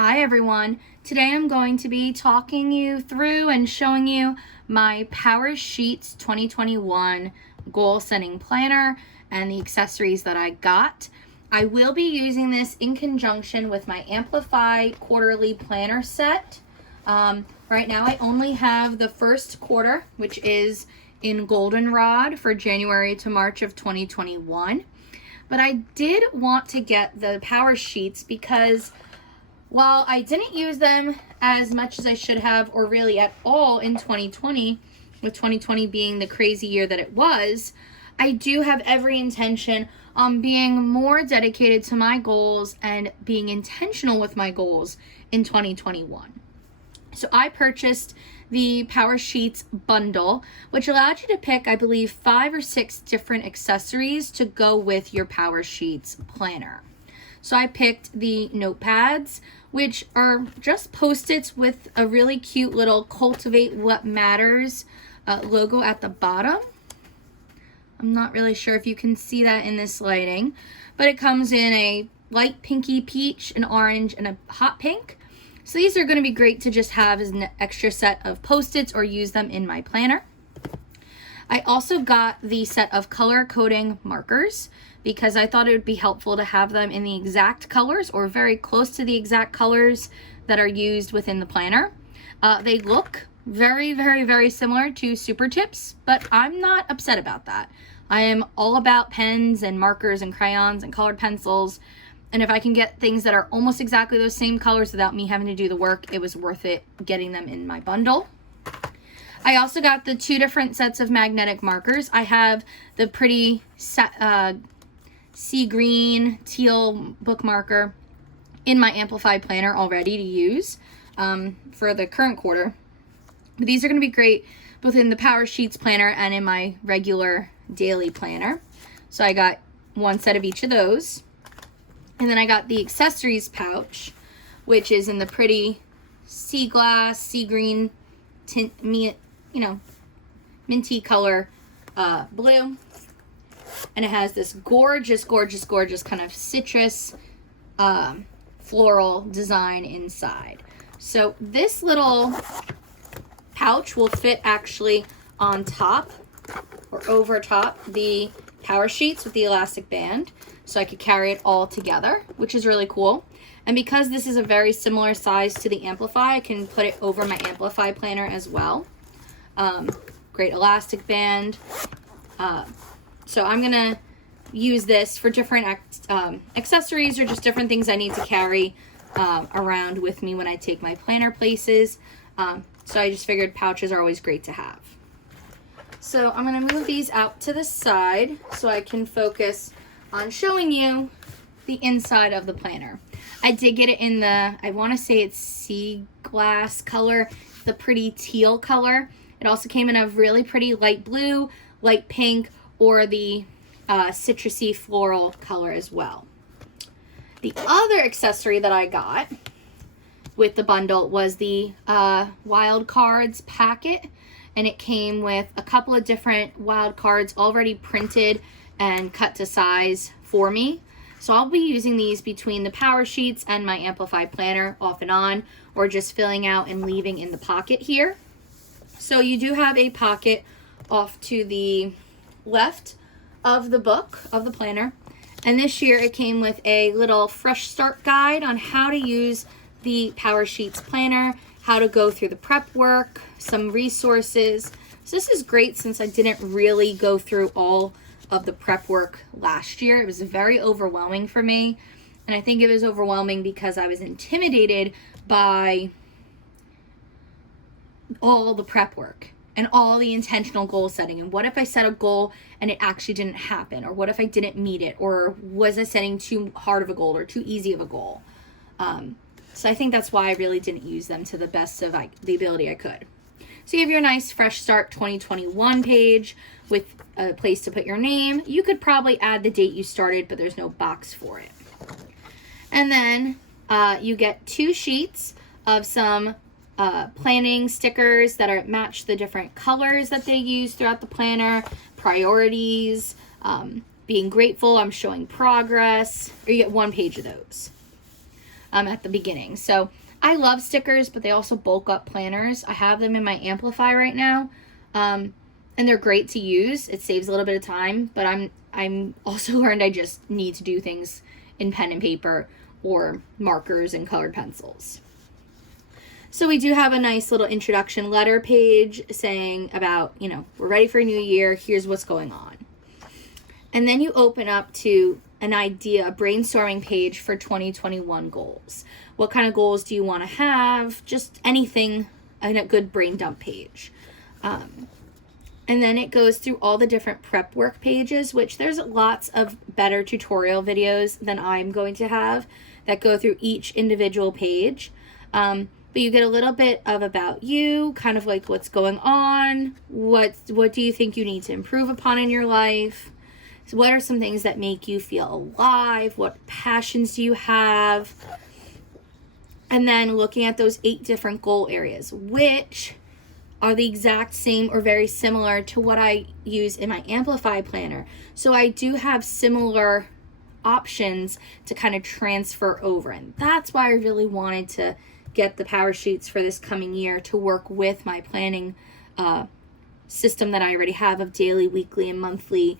Hi everyone. Today I'm going to be talking you through and showing you my Powersheets 2021 goal setting planner and the accessories that I got. I will be using this in conjunction with my Amplify quarterly planner set. Right now I only have the first quarter, which is in goldenrod for January to March of 2021. But I did want to get the Powersheets because while I didn't use them as much as I should have, or really at all in 2020, with 2020 being the crazy year that it was, I do have every intention on being more dedicated to my goals and being intentional with my goals in 2021. So I purchased the Powersheets Bundle, which allowed you to pick, I believe, 5 or 6 different accessories to go with your Powersheets planner. So I picked the notepads, which are just Post-its with a really cute little Cultivate What Matters logo at the bottom. I'm not really sure if you can see that in this lighting, but it comes in a light pinky peach, an orange, and a hot pink. So these are going to be great to just have as an extra set of Post-its or use them in my planner. I also got the set of color coding markers because I thought it would be helpful to have them in the exact colors or very close to the exact colors that are used within the planner. They look very, very, very similar to Super Tips, but I'm not upset about that. I am all about pens and markers and crayons and colored pencils, and if I can get things that are almost exactly those same colors without me having to do the work, it was worth it getting them in my bundle. I also got the 2 different sets of magnetic markers. I have the pretty sea green teal book marker in my Amplify planner already to use for the current quarter. But these are going to be great both in the Powersheets planner and in my regular daily planner. So I got 1 set of each of those. And then I got the accessories pouch, which is in the pretty sea glass, sea green tint, minty color blue. And it has this gorgeous, gorgeous, gorgeous kind of citrus floral design inside. So this little pouch will fit actually on top or over top the Powersheets with the elastic band. So I could carry it all together, which is really cool. And because this is a very similar size to the Amplify, I can put it over my Amplify planner as well. Great elastic band. So I'm gonna use this for different accessories or just different things I need to carry around with me when I take my planner places. So I just figured pouches are always great to have. So I'm gonna move these out to the side so I can focus on showing you the inside of the planner. I did get it in the, I want to say it's sea glass color, the pretty teal color. It also came in a really pretty light blue, light pink, or the citrusy floral color as well. The other accessory that I got with the bundle was the wild cards packet, and it came with a couple of different wild cards already printed and cut to size for me. So I'll be using these between the Powersheets and my Amplify planner off and on, or just filling out and leaving in the pocket here. So you do have a pocket off to the left of the book, of the planner. And this year it came with a little fresh start guide on how to use the Powersheets planner, how to go through the prep work, some resources. So this is great since I didn't really go through all of the prep work last year. It was very overwhelming for me. And I think it was overwhelming because I was intimidated by all the prep work and all the intentional goal setting. And what if I set a goal and it actually didn't happen? Or what if I didn't meet it? Or was I setting too hard of a goal or too easy of a goal? So I think that's why I really didn't use them to the best of the ability I could. So you have your nice Fresh Start 2021 page with a place to put your name. You could probably add the date you started, but there's no box for it. And then you get 2 sheets of some planning stickers that match the different colors that they use throughout the planner, priorities, being grateful, I'm showing progress, or you get 1 page of those. at the beginning. So I love stickers, but they also bulk up planners. I have them in my Amplify right now, and they're great to use. It saves a little bit of time, but I'm also learned I just need to do things in pen and paper or markers and colored pencils. So we do have a nice little introduction letter page saying about, we're ready for a new year. Here's what's going on. And then you open up to an idea, a brainstorming page for 2021 goals. What kind of goals do you want to have? Just anything in a good brain dump page. And then it goes through all the different prep work pages, which there's lots of better tutorial videos than I'm going to have that go through each individual page. But you get a little bit of about you, kind of like what's going on, what do you think you need to improve upon in your life? So what are some things that make you feel alive? What passions do you have? And then looking at those 8 different goal areas, which are the exact same or very similar to what I use in my Amplify planner. So I do have similar options to kind of transfer over. And that's why I really wanted to get the Powersheets for this coming year to work with my planning system that I already have of daily, weekly, and monthly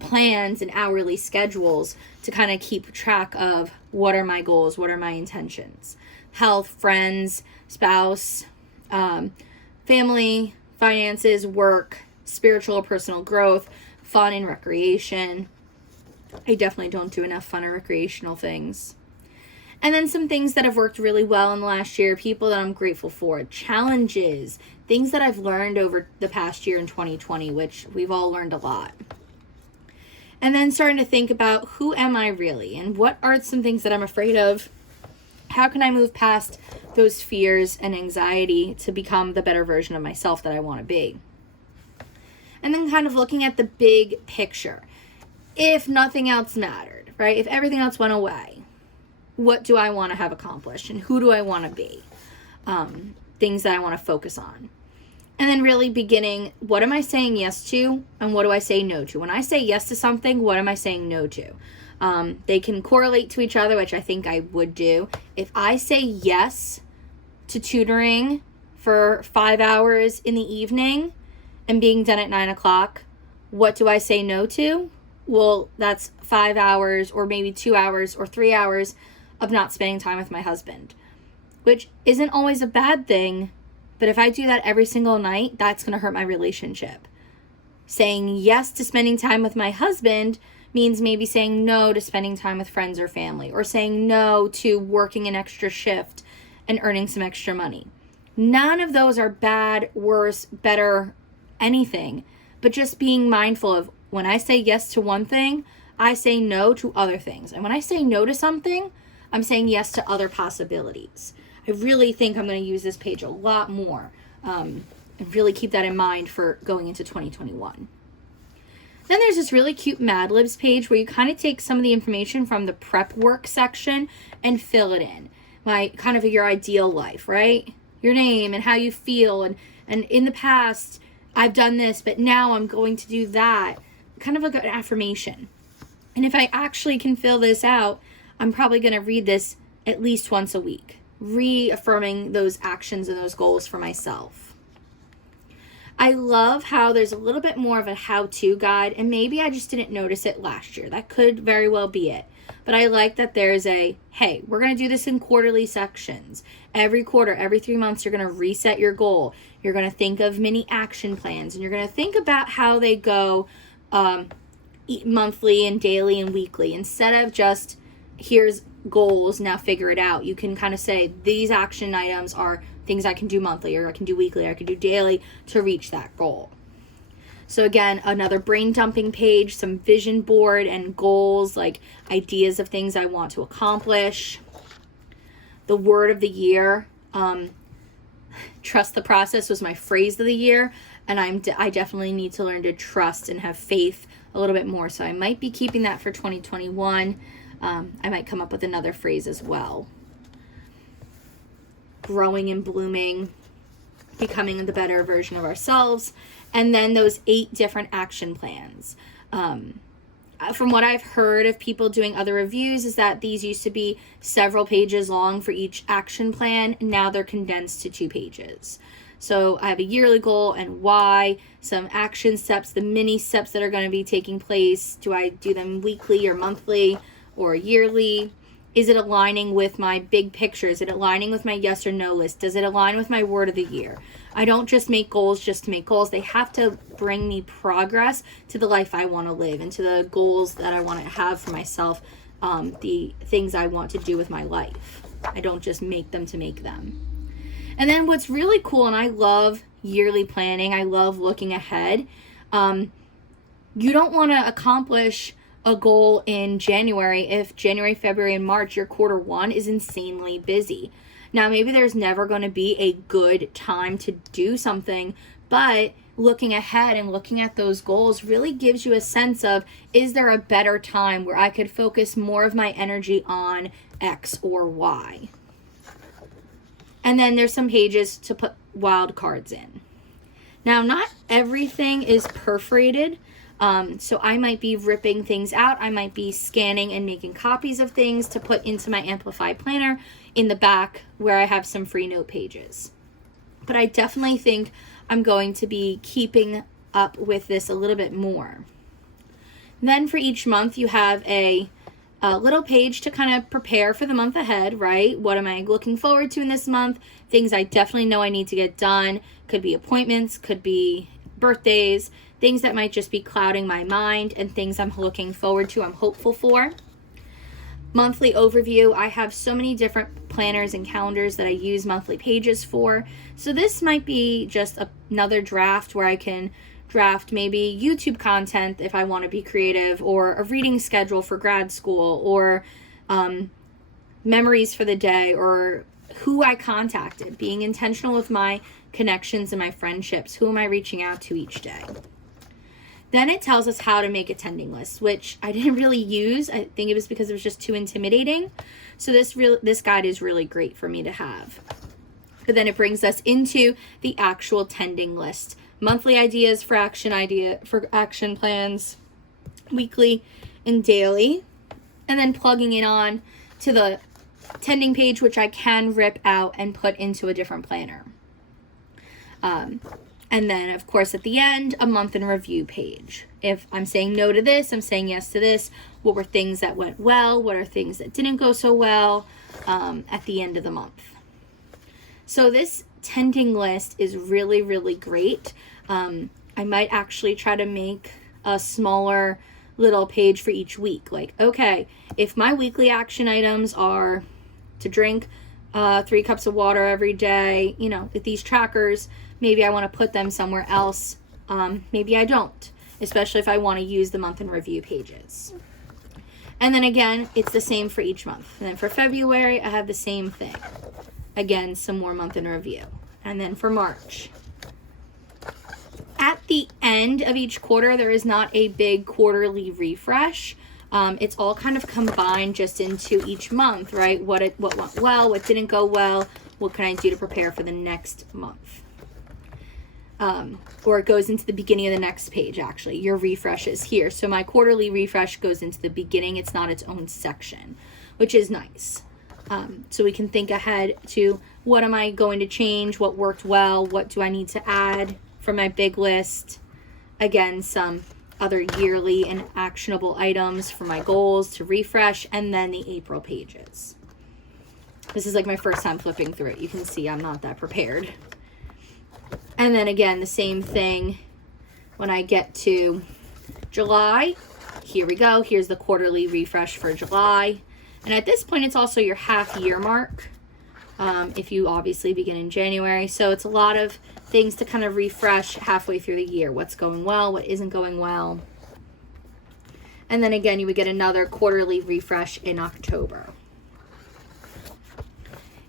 plans and hourly schedules to kind of keep track of what are my goals, what are my intentions. Health, friends, spouse, family, finances, work, spiritual or personal growth, fun and recreation. I definitely don't do enough fun or recreational things. And then some things that have worked really well in the last year, people that I'm grateful for, challenges, things that I've learned over the past year in 2020, which we've all learned a lot. And then starting to think about who am I really and what are some things that I'm afraid of? How can I move past those fears and anxiety to become the better version of myself that I want to be? And then kind of looking at the big picture. If nothing else mattered, right? If everything else went away, what do I want to have accomplished and who do I want to be? Things that I want to focus on. And then really beginning, what am I saying yes to and what do I say no to? When I say yes to something, what am I saying no to? They can correlate to each other, which I think I would do. If I say yes to tutoring for 5 hours in the evening and being done at 9 o'clock, what do I say no to? Well, that's 5 hours or maybe 2 hours or 3 hours of not spending time with my husband, which isn't always a bad thing. But if I do that every single night, that's going to hurt my relationship. Saying yes to spending time with my husband means maybe saying no to spending time with friends or family, or saying no to working an extra shift and earning some extra money. None of those are bad, worse, better, anything, but just being mindful of when I say yes to one thing, I say no to other things. And when I say no to something, I'm saying yes to other possibilities. I really think I'm going to use this page a lot more and really keep that in mind for going into 2021. Then there's this really cute Mad Libs page where you kind of take some of the information from the prep work section and fill it in. Kind of your ideal life, right? Your name and how you feel. And in the past, I've done this, but now I'm going to do that. Kind of like an affirmation. And if I actually can fill this out, I'm probably going to read this at least once a week, reaffirming those actions and those goals for myself. I love how there's a little bit more of a how-to guide, and maybe I just didn't notice it last year. That could very well be it. But I like that there's hey, we're going to do this in quarterly sections. Every quarter, every 3 months, you're going to reset your goal. You're going to think of mini action plans, and you're going to think about how they go monthly and daily and weekly, instead of just here's goals, now figure it out. You can kind of say these action items are things I can do monthly, or I can do weekly, or I can do daily to reach that goal. So again, another brain dumping page, some vision board and goals, like ideas of things I want to accomplish. The word of the year, trust the process was my phrase of the year, and I definitely need to learn to trust and have faith a little bit more. So I might be keeping that for 2021. I might come up with another phrase as well. Growing and blooming, becoming the better version of ourselves, and then those 8 different action plans. from what I've heard of people doing other reviews, is that these used to be several pages long for each action plan. Now they're condensed to 2 pages. So I have a yearly goal and why, some action steps, the mini steps that are going to be taking place. Do I do them weekly or monthly or yearly? Is it aligning with my big picture? Is it aligning with my yes or no list? Does it align with my word of the year? I don't just make goals just to make goals. They have to bring me progress to the life I want to live and to the goals that I want to have for myself, the things I want to do with my life. I don't just make them to make them. And then what's really cool, and I love yearly planning, I love looking ahead. You don't want to accomplish a goal in January if January, February, and March, your quarter 1 is insanely busy. Now, maybe there's never going to be a good time to do something, but looking ahead and looking at those goals really gives you a sense of, is there a better time where I could focus more of my energy on X or Y? And then there's some pages to put wild cards in. Now, not everything is perforated. So I might be ripping things out. I might be scanning and making copies of things to put into my Amplify planner in the back where I have some free note pages. But I definitely think I'm going to be keeping up with this a little bit more. Then for each month, you have a little page to kind of prepare for the month ahead, right? What am I looking forward to in this month? Things I definitely know I need to get done. Could be appointments, could be birthdays, things that might just be clouding my mind, and things I'm looking forward to, I'm hopeful for. Monthly overview. I have so many different planners and calendars that I use monthly pages for. So this might be just another draft where I can draft maybe YouTube content if I want to be creative, or a reading schedule for grad school, or memories for the day, or who I contacted, being intentional with my connections and my friendships. Who am I reaching out to each day? Then it tells us how to make attending lists, which I didn't really use. I think it was because it was just too intimidating. So this guide is really great for me to have. But then it brings us into the actual tending list. Monthly ideas for action plans, weekly and daily. And then plugging it on to the tending page, which I can rip out and put into a different planner. And then, of course, at the end, a month in review page. If I'm saying no to this, I'm saying yes to this. What were things that went well? What are things that didn't go so well at the end of the month? So this tending list is really, really great. I might actually try to make a smaller little page for each week. Like, okay, if my weekly action items are to drink 3 cups of water every day, with these trackers, maybe I want to put them somewhere else. Maybe I don't, especially if I want to use the month in review pages. And then again, it's the same for each month. And then for February, I have the same thing. Again, some more month in review. And then for March. At the end of each quarter, there is not a big quarterly refresh. It's all kind of combined just into each month, right? What went well, what didn't go well, what can I do to prepare for the next month? Or it goes into the beginning of the next page, actually. Your refresh is here. So my quarterly refresh goes into the beginning. It's not its own section, which is nice. So we can think ahead to, what am I going to change? What worked well? What do I need to add from my big list? Again, some other yearly and actionable items for my goals to refresh, and then the April pages. This is like my first time flipping through it. You can see I'm not that prepared. And then again, the same thing when I get to July. Here we go. Here's the quarterly refresh for July. And at this point, it's also your half year mark, if you obviously begin in January. So it's a lot of things to kind of refresh halfway through the year. What's going well, what isn't going well. And then again, you would get another quarterly refresh in October.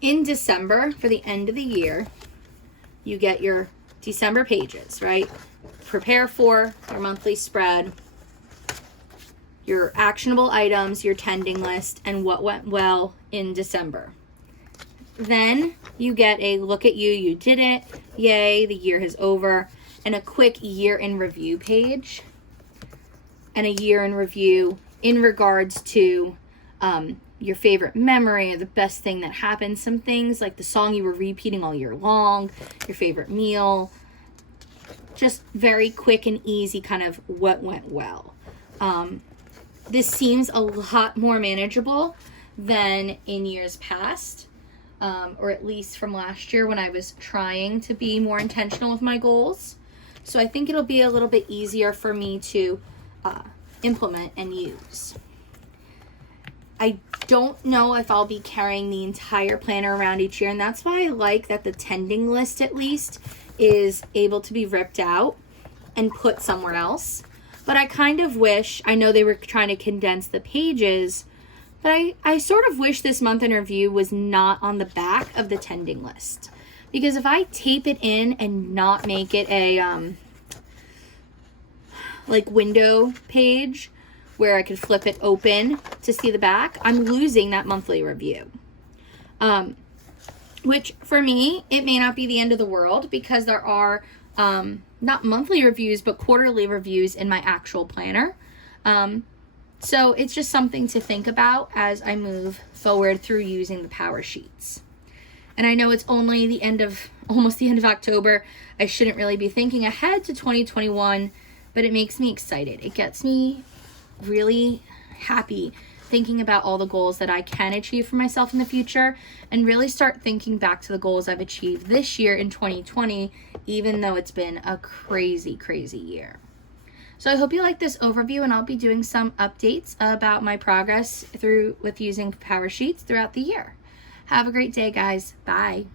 In December, for the end of the year, you get your December pages, right? Prepare for your monthly spread, your actionable items, your tending list, and what went well in December. Then you get a look at you, you did it, yay, the year is over, and a quick year in review page. and a year in review in regards to your favorite memory or the best thing that happened. Some things like the song you were repeating all year long, your favorite meal, just very quick and easy kind of what went well. This seems a lot more manageable than in years past, or at least from last year when I was trying to be more intentional with my goals. So I think it'll be a little bit easier for me to implement and use. I don't know if I'll be carrying the entire planner around each year, and that's why I like that the tending list at least is able to be ripped out and put somewhere else. But I kind of wish, I know they were trying to condense the pages, but I sort of wish this month in review was not on the back of the tending list. Because if I tape it in and not make it a like window page where I could flip it open to see the back, I'm losing that monthly review. Which for me, it may not be the end of the world because there are not monthly reviews, but quarterly reviews in my actual planner. So it's just something to think about as I move forward through using the Powersheets. And I know it's only almost the end of October. I shouldn't really be thinking ahead to 2021, but it makes me excited. It gets me really happy thinking about all the goals that I can achieve for myself in the future and really start thinking back to the goals I've achieved this year in 2020, even though it's been a crazy, crazy year. So I hope you like this overview, and I'll be doing some updates about my progress with using Powersheets throughout the year. Have a great day, guys. Bye.